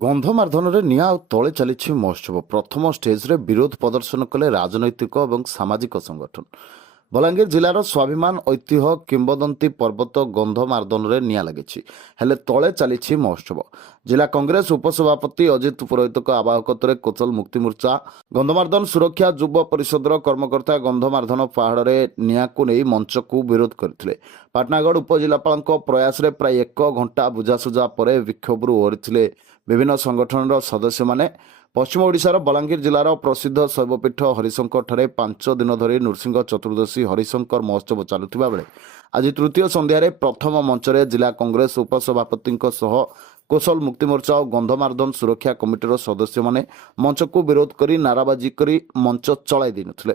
ଗନ୍ଧମାର୍ଦ୍ଦନରେ ନିଆଁ ଆଉ ତଳେ ଚାଲିଛି ମହୋତ୍ସବ। ପ୍ରଥମ ଷ୍ଟେଜ୍ରେ ବିରୋଧ ପ୍ରଦର୍ଶନ କଲେ ରାଜନୈତିକ ଏବଂ ସାମାଜିକ ସଂଗଠନ। ବଲାଙ୍ଗୀର ଜିଲ୍ଲାର ସ୍ୱାଭିମାନ ଐତିହ୍ୟ କିମ୍ବଦନ୍ତୀ ପର୍ବତ ଗନ୍ଧମାର୍ଦ୍ଦନରେ ନିଆଁ ଲାଗିଛି, ହେଲେ ତଳେ ଚାଲିଛି ମହୋତ୍ସବ। ଜିଲ୍ଲା କଂଗ୍ରେସ ଉପସଭାପତି ଅଜିତ ପୁରୋହିତଙ୍କ ଆବାହକତ୍ୱରେ କୋଚଲ ମୁକ୍ତି ମୋର୍ଚ୍ଚା, ଗନ୍ଧମାର୍ଦ୍ଦନ ସୁରକ୍ଷା ଯୁବ ପରିଷଦର କର୍ମକର୍ତ୍ତା ଗନ୍ଧମାର୍ଦ୍ଦନ ପାହାଡ଼ରେ ନିଆଁକୁ ନେଇ ମଞ୍ଚକୁ ବିରୋଧ କରିଥିଲେ। ପାଟଣାଗଡ଼ ଉପଜିଲ୍ଲାପାଳଙ୍କ ପ୍ରୟାସରେ ପ୍ରାୟ 1 ଘଣ୍ଟା ବୁଝାସୁଝା ପରେ ବିକ୍ଷୋଭରୁ ଓହରିଥିଲେ ବିଭିନ୍ନ ସଂଗଠନର ସଦସ୍ୟମାନେ। ପଶ୍ଚିମ ଓଡ଼ିଶାର ବଲାଙ୍ଗୀର ଜିଲ୍ଲାର ପ୍ରସିଦ୍ଧ ଶୈବପୀଠ ହରିଶଙ୍କରଠାରେ 5 ଦିନ ଧରି ନୃସିଂହ ଚତୁର୍ଦ୍ଦଶୀ ହରିଶଙ୍କର ମହୋତ୍ସବ ଚାଲୁଥିବା ବେଳେ ଆଜି ତୃତୀୟ ସନ୍ଧ୍ୟାରେ ପ୍ରଥମ ମଞ୍ଚରେ ଜିଲ୍ଲା କଂଗ୍ରେସ ଉପସଭାପତିଙ୍କ ସହ କୋଶଲ ମୁକ୍ତି ମୋର୍ଚ୍ଚା ଓ ଗନ୍ଧମାର୍ଦ୍ଦନ ସୁରକ୍ଷା କମିଟିର ସଦସ୍ୟମାନେ ମଞ୍ଚକୁ ବିରୋଧ କରି ନାରାବାଜି କରି ମଞ୍ଚ ଚଳାଇ ଦେଇନଥିଲେ।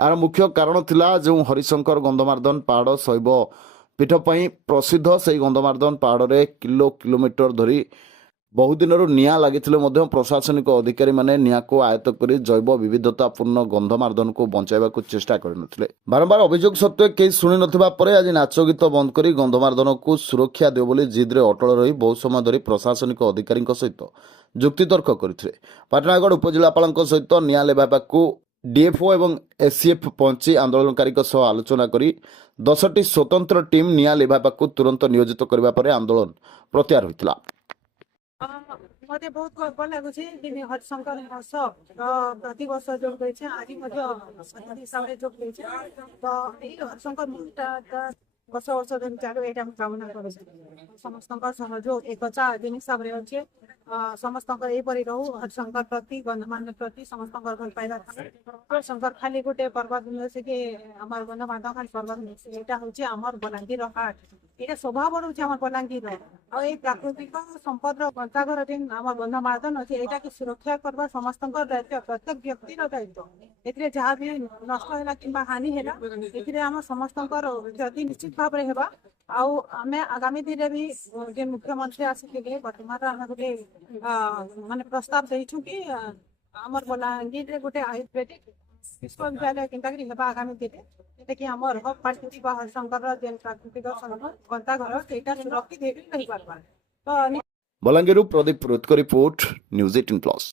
ଏହାର ମୁଖ୍ୟ କାରଣ ଥିଲା ଯେଉଁ ହରିଶଙ୍କର ଗନ୍ଧମାର୍ଦ୍ଦନ ପାହାଡ଼ ଶୈବ ପୀଠ ପାଇଁ ପ୍ରସିଦ୍ଧ, ସେହି ଗନ୍ଧମାର୍ଦ୍ଦନ ପାହାଡ଼ରେ କିଲୋମିଟର ଧରି ବହୁଦିନରୁ ନିଆଁ ଲାଗିଥିଲେ ମଧ୍ୟ ପ୍ରଶାସନିକ ଅଧିକାରୀମାନେ ନିଆଁକୁ ଆୟତ୍ତ କରି ଜୈବ ବିବିଧତାପୂର୍ଣ୍ଣ ଗନ୍ଧମାର୍ଦ୍ଦନକୁ ବଞ୍ଚାଇବାକୁ ଚେଷ୍ଟା କରିନଥିଲେ। ବାରମ୍ବାର ଅଭିଯୋଗ ସତ୍ତ୍ୱେ କେହି ଶୁଣିନଥିବା ପରେ ଆଜି ନାଚ ଗୀତ ବନ୍ଦ କରି ଗନ୍ଧମାର୍ଦ୍ଦନକୁ ସୁରକ୍ଷା ଦେବ ବୋଲି ଜିଦ୍ରେ ଅଟଳ ରହି ବହୁ ସମୟ ଧରି ପ୍ରଶାସନିକ ଅଧିକାରୀଙ୍କ ସହିତ ଯୁକ୍ତିତର୍କ କରିଥିଲେ। ପାଟଣାଗଡ଼ ଉପଜିଲ୍ଲାପାଳଙ୍କ ସହିତ ନିଆଁ ଲିଭାଇବାକୁ ଡିଏଫ୍ଓ ଏବଂ ଏସ୍ସିଏଫ୍ ପହଞ୍ଚି ଆନ୍ଦୋଳନକାରୀଙ୍କ ସହ ଆଲୋଚନା କରି 10ଟି ସ୍ୱତନ୍ତ୍ର ଟିମ୍ ନିଆଁ ଲିଭାଇବାକୁ ତୁରନ୍ତ ନିୟୋଜିତ କରିବା ପରେ ଆନ୍ଦୋଳନ ପ୍ରତ୍ୟାହାର ହୋଇଥିଲା। मते बहुत गौरव लगुच हरिशंकर महोत्सव प्रतिवर्ष जोग देছে आज हिसाब से जोग देছে तो हरिशंकर महोत्सव वर्ष वर्ष धरी चालू ये कामना कर समस्त सहयोग एकता जिन हिसाब से अच्छे समस्त यहीपरि रहू हरिशंकर प्रति गंधमार्द्दन प्रति समस्त भल पाइबा हरिशंकर खाली गोटे पर्व नुहे से कि आम गंधमार्द्दन खाली पर्व नुहे यहाँ हूँ आम बलांगीर हाट ये शोभा बढ़ाऊँ आम बलांगीर आई प्राकृतिक संपद गंताघर जेन आम गंधमार्द्दन अच्छे यहाँ की सुरक्षा करवा समस्त दायित्व प्रत्येक व्यक्तिर दायित्व ए जहाँ भी नष्ट है कि हानि है ए आम समस्त क्षति निश्चित भाव में होगा आम आगामी दिन भी जो मुख्यमंत्री आसी वर्तमान आम गोटे माने प्रस्ताव देचु कि आम बलांगीर गोटे आयुर्वेदिक विश्वविद्यालय केनता आगामी दिन कि आम प्राकृतिक हरिशंकर जेन प्राकृतिक गंताघर से सुरक्षित रही पार्बा। बलांगीर प्रदीप पुरोहित रिपोर्ट न्यूज 18+।